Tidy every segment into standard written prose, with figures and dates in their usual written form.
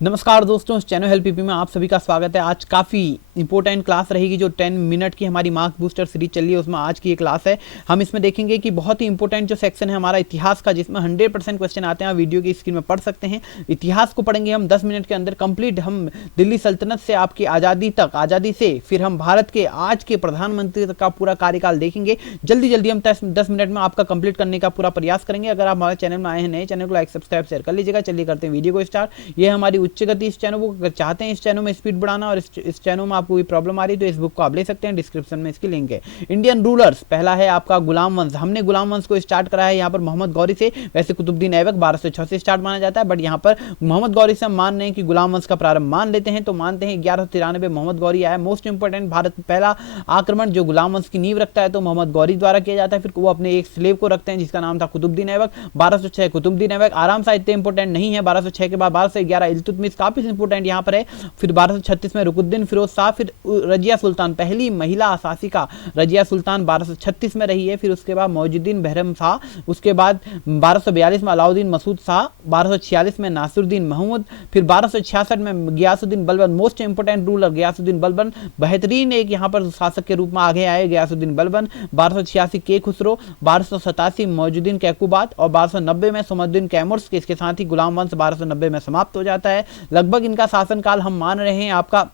नमस्कार दोस्तों, इस चैनल हेल्प पीपी में आप सभी का स्वागत है। आज काफ़ी इंपॉर्टेंट क्लास रहेगी। जो 10 मिनट की हमारी मार्क्स बूस्टर सीरीज चल रही है उसमें आज की ये क्लास है। हम इसमें देखेंगे कि बहुत ही इंपॉर्टेंट जो सेक्शन है हमारा इतिहास का, जिसमें 100% क्वेश्चन आते हैं। आप वीडियो की स्क्रीन में पढ़ सकते हैं। इतिहास को पढ़ेंगे हम 10 मिनट के अंदर कंप्लीट। हम दिल्ली सल्तनत से आपकी आज़ादी तक, आज़ादी से फिर हम भारत के आज के प्रधानमंत्री तक का पूरा कार्यकाल देखेंगे। जल्दी जल्दी हम 10 मिनट में आपका कंप्लीट करने का पूरा प्रयास करेंगे। अगर आप हमारे चैनल में आए हैं नए, चैनल को लाइक सब्सक्राइब शेयर कर लीजिएगा। चलिए करते हैं वीडियो को स्टार्ट। ये हमारी उच्च गति इस चैनल को, अगर चाहते हैं इस चैनल में स्पीड बढ़ाना और इस चैनल में आपको कोई प्रॉब्लम आ रही है तो इस बुक को आप ले सकते हैं, डिस्क्रिप्शन में इसकी लिंक है। इंडियन रूलर्स, पहला है आपका गुलाम वंश। हमने गुलाम वंश को स्टार्ट करा है यहाँ पर मोहम्मद गौरी से। वैसे कुतुबुद्दीन ऐबक 1206 से स्टार्ट माना जाता है, बट यहाँ पर मोहम्मद गौरी से हम मान रहे हैं कि गुलाम वंश का प्रारंभ मान लेते हैं, तो मानते हैं 1193 मोहम्मद गौरी आया। मोस्ट इंपोर्टेंट, भारत में पहला आक्रमण जो गुलाम वंश की नींव रखता है तो मोहम्मद गौरी द्वारा किया जाता है। फिर वो अपने एक स्लेव को रखते हैं जिसका नाम था कुतुबुद्दीन ऐबक। 1206 कुतुबुद्दीन ऐबक आराम से, इतने इंपोर्टेंट नहीं है। 1206 के बाद 1211 इल्तुतमिश, काफी इंपोर्टेंट यहाँ पर है। फिर 1236 में रुकुद्दीन फिरोज शाह, फिर रजिया सुल्तान, पहली महिला शासिका रजिया सुल्तान 1236 में रही है। फिर उसके बाद मौजुद्दीन बहरम शाह, उसके बाद 1242 में अलाउद्दीन मसूद शाह, 1246 में नासिरुद्दीन महमूद, फिर 1266 में Ghiyasuddin Balban. Most important ruler Ghiyasuddin Balban, बेहतरीन एक यहाँ पर शासक के रूप में आगे आए गियासुद्दीन बलबन। 1286 के खुसरो, 1287 मौजुद्दीन कैकुबात और 1290 में सुमद्दीन कैमुर्स। इसके साथ ही गुलाम वंश 1290 में समाप्त हो जाता है। लगभग इनका शासनकाल हम मान रहे हैं आपका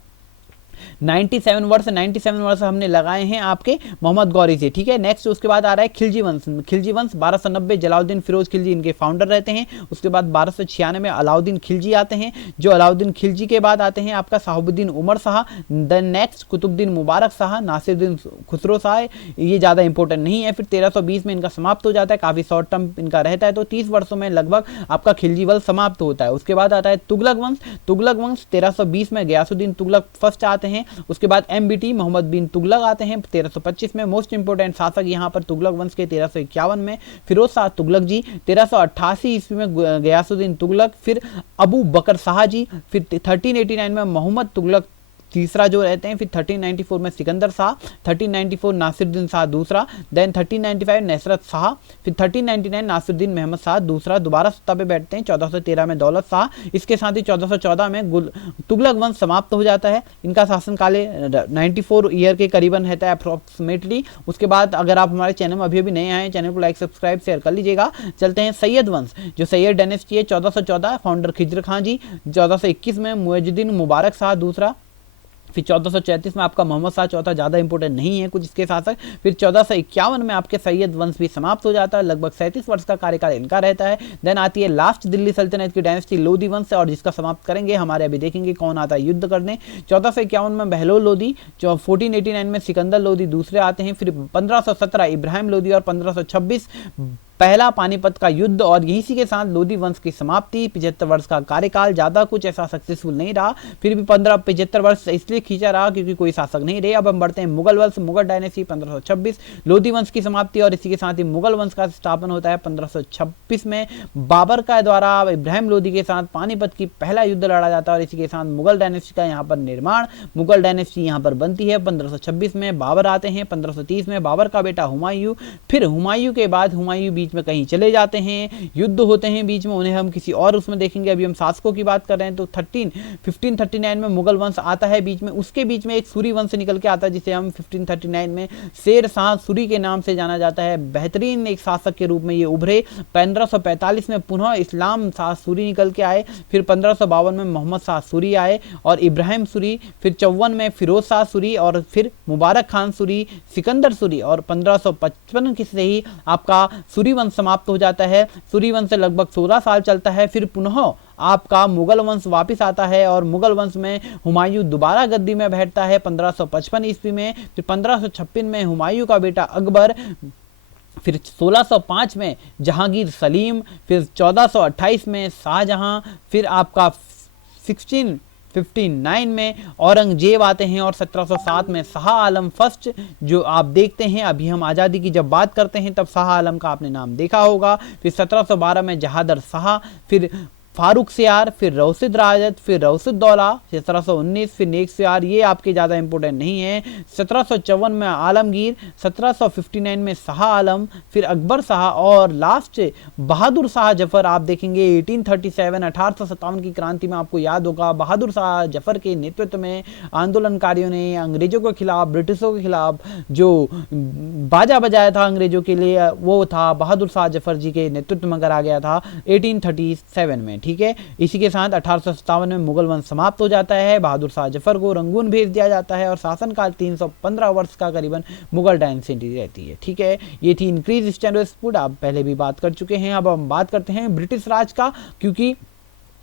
97 वर्ष हमने लगाए हैं आपके मोहम्मद गौरी से, ठीक है। नेक्स्ट उसके बाद आ रहा है खिलजी वंश। खिलजी वंश 1290 जलालुद्दीन फिरोज खिलजी इनके फाउंडर रहते हैं। उसके बाद 1296 में अलाउद्दीन खिलजी आते हैं। जो अलाउद्दीन खिलजी के बाद आते हैं आपका शाहबुद्दीन उमर शाह, देन नेक्स्ट कुतुबुद्दीन मुबारक शाह, नासिरुद्दीन खुसरो शाह। ये ज़्यादा इंपॉर्टेंट नहीं है। फिर 1320 में इनका समाप्त हो जाता है, काफ़ी शॉर्ट टर्म इनका रहता है, तो 30 वर्षों में लगभग आपका खिलजी वंश समाप्त होता है। उसके बाद आता है तुगलक वंश। तुगलक वंश 1320 में गयासुद्दीन तुगलक फर्स्ट आते हैं। उसके बाद एमबीटी मोहम्मद बिन तुगलक आते हैं 1325 में। मोस्ट इंपोर्टेंट शासक यहाँ पर तुगलक वंश के 1351 में फिरोज शाह तुगलक जी, 1388 ईस्वी में गयासुद्दीन तुगलक, फिर अबू बकर शाह जी, फिर 1389 में मोहम्मद तुगलक तीसरा जो रहते हैं। फिर 1394 में सिकंदर शाह, 1394 नासिरुद्दीन शाह दूसरा, देन 1395 नसरत शाह, फिर 1399 नासिरुद्दीन महमद शाह दूसरा, दोबारा सत्ता पे बैठते हैं 1413 में दौलत शाह। इसके साथ ही 1414 में तुगलक वंश समाप्त हो जाता है। इनका शासनकाल 94 ईयर के करीबन रहता है अप्रोक्सीमेटली। उसके बाद अगर आप हमारे चैनल में अभी नए आए हैं, चैनल को लाइक सब्सक्राइब शेयर कर लीजिएगा। चलते हैं सैयद वंश। जो सैयद डायनेस्टी है 1414 फाउंडर खिजर खान जी, 1421 में मुइजुद्दीन मुबारक शाह दूसरा, फिर 1434 में आपका मोहम्मद शाह चौथा, ज़्यादा इंपॉर्टेंट नहीं है कुछ इसके शासक। फिर 1451 में आपके सैयद वंश भी समाप्त हो जाता है। लगभग 37 वर्ष का कार्यकाल इनका रहता है। देन आती है लास्ट दिल्ली सल्तनत की डायनेस्टी लोधी वंश, और जिसका समाप्त करेंगे हमारे अभी देखेंगे कौन आता है युद्ध करने। 1451 में बहलोल लोधी, 1489 में सिकंदर लोधी दूसरे आते हैं। फिर 1517 इब्राहिम लोधी और 1526 पहला पानीपत का युद्ध, और इसी के साथ लोधी वंश की समाप्ति। 75 वर्ष का कार्यकाल, ज़्यादा कुछ ऐसा सक्सेसफुल नहीं रहा। फिर भी 75 वर्ष इसलिए खींचा रहा क्योंकि कोई शासक नहीं रहे। अब हम बढ़ते हैं मुगल वंश, मुगल डायनेस्टी 1526, लोधी वंश की समाप्ति, और इसी के साथ ही मुगल वंश का स्थापन होता है 1526 में। बाबर का द्वारा इब्राहिम लोधी के साथ पानीपत की पहला युद्ध लड़ा जाता है, और इसी के साथ मुगल डायनेस्टी का यहाँ पर निर्माण, मुगल डायनेस्टी यहाँ पर बनती है। 1526 में बाबर आते हैं, 1530 में बाबर का बेटा हुमायूं, फिर हुमायूं के बाद हुमायूं बीच में कहीं चले जाते हैं, युद्ध होते हैं बीच में, उन्हें हम किसी और उसमें देखेंगे। अभी हम शासकों की बात कर रहे हैं तो 1539 में मुगल वंश आता है बीच में। उसके बीच में एक सूरी वंश निकल के आता है जिसे हम 1539 में शेर शाह सूरी के नाम से जाना जाता है। बेहतरीन एक शासक के रूप में ये उभरे। 1545 में पुनः इस्लाम शाह सूरी निकल के आए। फिर 1552 में मोहम्मद शाह सूरी आए और इब्राहिम सूरी, फिर 54 में फिरोज शाह सूरी, और फिर मुबारक खान सूरी, सिकंदर सूरी, और 1555 की से ही आपका सूरी वंश समाप्त हो जाता है। सूरी वंश लगभग 16 साल चलता है। फिर पुनः आपका मुगल वंश वापस आता है, और मुगल वंश में हुमायूं दोबारा गद्दी में बैठता है 1555 ईस्वी में। फिर 1556 में हुमायूं का बेटा अकबर, फिर 1605 में जहांगीर सलीम, फिर 1428 में शाहजहां, फिर आपका 1659 में औरंगजेब आते हैं, और 1707 में शाह आलम फर्स्ट, जो आप देखते हैं अभी हम आज़ादी की जब बात करते हैं तब शाह आलम का आपने नाम देखा होगा। फिर 1712 में जहादर शाह, फिर फारूक सियार, फिर रौशिद राजत, फिर रौशिद दौला 1719, फिर नेक्स्ट ईयर ये आपके ज़्यादा इंपॉर्टेंट नहीं है। 1754 में आलमगीर, 1759 में शाह आलम, फिर अकबर शाह और लास्ट बहादुर शाह जफर। आप देखेंगे 1837 1857 की क्रांति में आपको याद होगा बहादुर शाह जफर के नेतृत्व में आंदोलनकारियों ने अंग्रेजों के खिलाफ, ब्रिटिशों के खिलाफ जो बाजा बजाया था अंग्रेजों के लिए, वो था बहादुर शाह जफर जी के नेतृत्व में करा गया था 1837 में। ठीक है, इसी के साथ 1857 में मुगल वंश समाप्त हो जाता है, बहादुर शाह जफर को रंगून भेज दिया जाता है और शासनकाल 315 वर्ष का करीबन मुगल डायनेस्टी रहती है। ठीक है, ये थी इंक्रीज स्टैंडर्ड स्पीड, आप पहले भी बात कर चुके हैं। अब हम बात करते हैं ब्रिटिश राज का, क्योंकि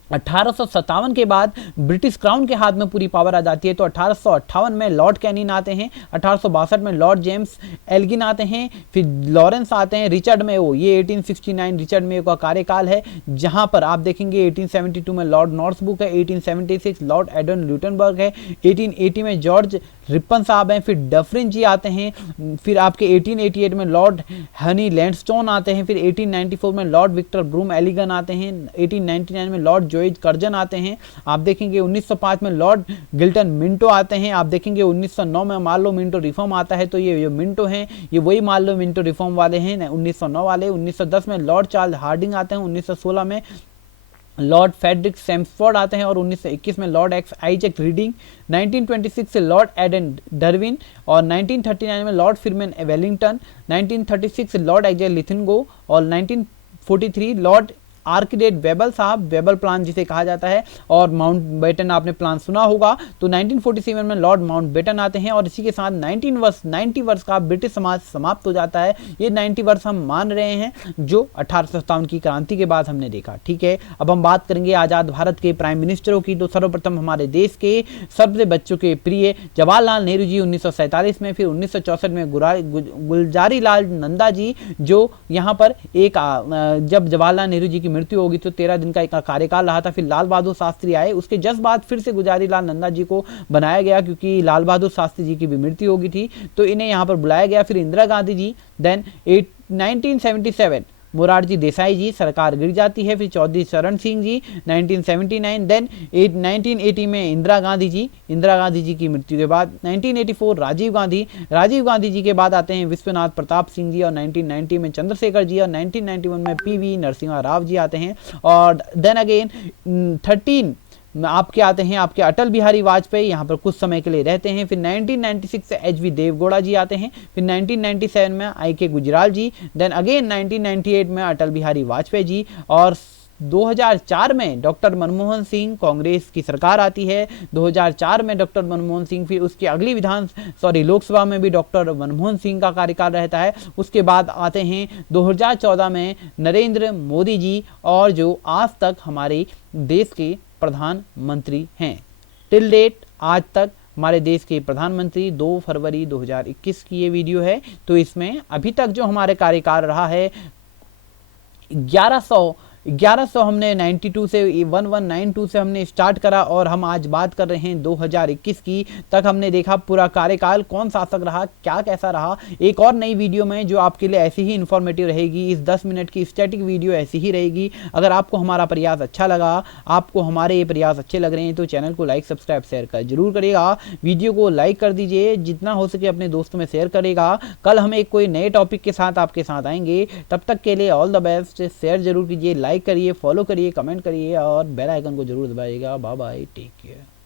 1857 के बाद ब्रिटिश क्राउन के हाथ में पूरी पावर आ जाती है। तो 1858 में लॉर्ड कैनिंग आते हैं, 1862 में लॉर्ड जेम्स एल्गिन आते हैं, फिर लॉरेंस आते हैं, रिचर्ड मेयो, ये 1869 रिचर्ड मेयो का कार्यकाल है, जहां पर आप देखेंगे 1872 में लॉर्ड नॉर्थब्रुक है, 1876 लॉर्ड एडन ल्यूटनबर्ग है, 1880 में जॉर्ज रिपन साहब हैं, फिर डफरिन जी आते हैं, फिर आपके 1888 में लॉर्ड हनी लैंडस्टोन आते हैं, फिर 1894 में लॉर्ड विक्टर ब्रूम एलिगन आते हैं, 1899 में लॉर्ड जॉर्ज कर्जन आते हैं, आप देखेंगे 1905 में लॉर्ड गिल्टन मिंटो आते हैं, आप देखेंगे 1909 में मार्लो मिंटो रिफॉर्म आता है। तो ये जो मिंटो हैं ये वही मार्लो मिंटो रिफॉर्म वाले हैं 1909 वाले। 1910 में लॉर्ड चार्ल्स हार्डिंग आते हैं, 1916 में लॉर्ड फेडरिक सैम्सफोर्ड आते हैं और 1921 में लॉर्ड एक्स आइजैक रीडिंग, 1926 से लॉर्ड एडन डरविन और 1939 में लॉर्ड फिरमैन वेलिंगटन, 1936 से लॉर्ड एग्जेल लिथिनगो और 1943 लॉर्ड आर्किडेट वेबल साहब, वेबल प्लान जिसे कहा जाता है, और माउंट बेटन आपने प्लान सुना होगा। तो 1947 में लॉर्ड माउंट बेटन आते हैं और इसी के साथ 90 वर्ष का ब्रिटिश समाज समाप्त हो जाता है। ये 90 वर्ष हम मान रहे हैं जो 1857 की क्रांति के बाद हमने देखा। ठीक है, अब हम बात करेंगे आज़ाद भारत के प्राइम मिनिस्टरों की। तो सर्वप्रथम हमारे देश के सबसे बच्चों के प्रिय जवाहरलाल नेहरू जी 1947 में, फिर 1964 में गुलजारी लाल नंदा जी, जो यहाँ पर एक जब जवाहरलाल नेहरू जी की मृत्यु होगी तो 13 दिन का एक कार्यकाल रहा था। फिर लाल बहादुर शास्त्री आए, उसके जस्ट बाद फिर से गुलजारी लाल नंदा जी को बनाया गया, क्योंकि लाल बहादुर शास्त्री जी की भी मृत्यु हो गई थी तो इन्हें यहाँ पर बुलाया गया। फिर इंदिरा गांधी जी, देन 1977 मोरारजी देसाई जी, सरकार गिर जाती है। फिर चौधरी चरण सिंह जी 1979, देन 1980 में इंदिरा गांधी जी की मृत्यु के बाद 1984 राजीव गांधी जी के बाद आते हैं विश्वनाथ प्रताप सिंह जी और 1990 में चंद्रशेखर जी और 1991 में पीवी नरसिम्हा राव जी आते हैं। और देन अगेन 13 आपके आते हैं आपके अटल बिहारी वाजपेयी, यहाँ पर कुछ समय के लिए रहते हैं। फिर 1996 से एच.वी. देवगौड़ा जी आते हैं, फिर 1997 में आई.के. गुजराल जी, देन अगेन 1998 में अटल बिहारी वाजपेयी जी और 2004 में डॉक्टर मनमोहन सिंह, कांग्रेस की सरकार आती है 2004 में डॉक्टर मनमोहन सिंह। फिर उसकी अगली लोकसभा में भी डॉक्टर मनमोहन सिंह का कार्यकाल रहता है। उसके बाद आते हैं 2014 में नरेंद्र मोदी जी, और जो आज तक हमारे देश के प्रधानमंत्री हैं। टिल डेट आज तक हमारे देश के प्रधानमंत्री 2 फरवरी 2021 की ये वीडियो है। तो इसमें अभी तक जो हमारे कार्यकाल रहा है 1100 हमने 92 से 1192 से हमने स्टार्ट करा और हम आज बात कर रहे हैं 2021 की। तक हमने देखा पूरा कार्यकाल कौन शासक रहा, क्या कैसा रहा। एक और नई वीडियो में जो आपके लिए ऐसी ही इंफॉर्मेटिव रहेगी, इस 10 मिनट की स्टैटिक वीडियो ऐसी ही रहेगी। अगर आपको हमारा प्रयास अच्छा लगा, आपको हमारे ये प्रयास अच्छे लग रहे हैं तो चैनल को लाइक सब्सक्राइब शेयर कर जरूर करिएगा। वीडियो को लाइक कर दीजिए, जितना हो सके अपने दोस्तों में शेयर करेगा। कल हम एक कोई नए टॉपिक के साथ आपके साथ आएंगे, तब तक के लिए ऑल द बेस्ट। शेयर जरूर कीजिए, लाइक करिए, फॉलो करिए, कमेंट करिए और बेल आइकन को जरूर दबाइएगा। Bye bye, take care.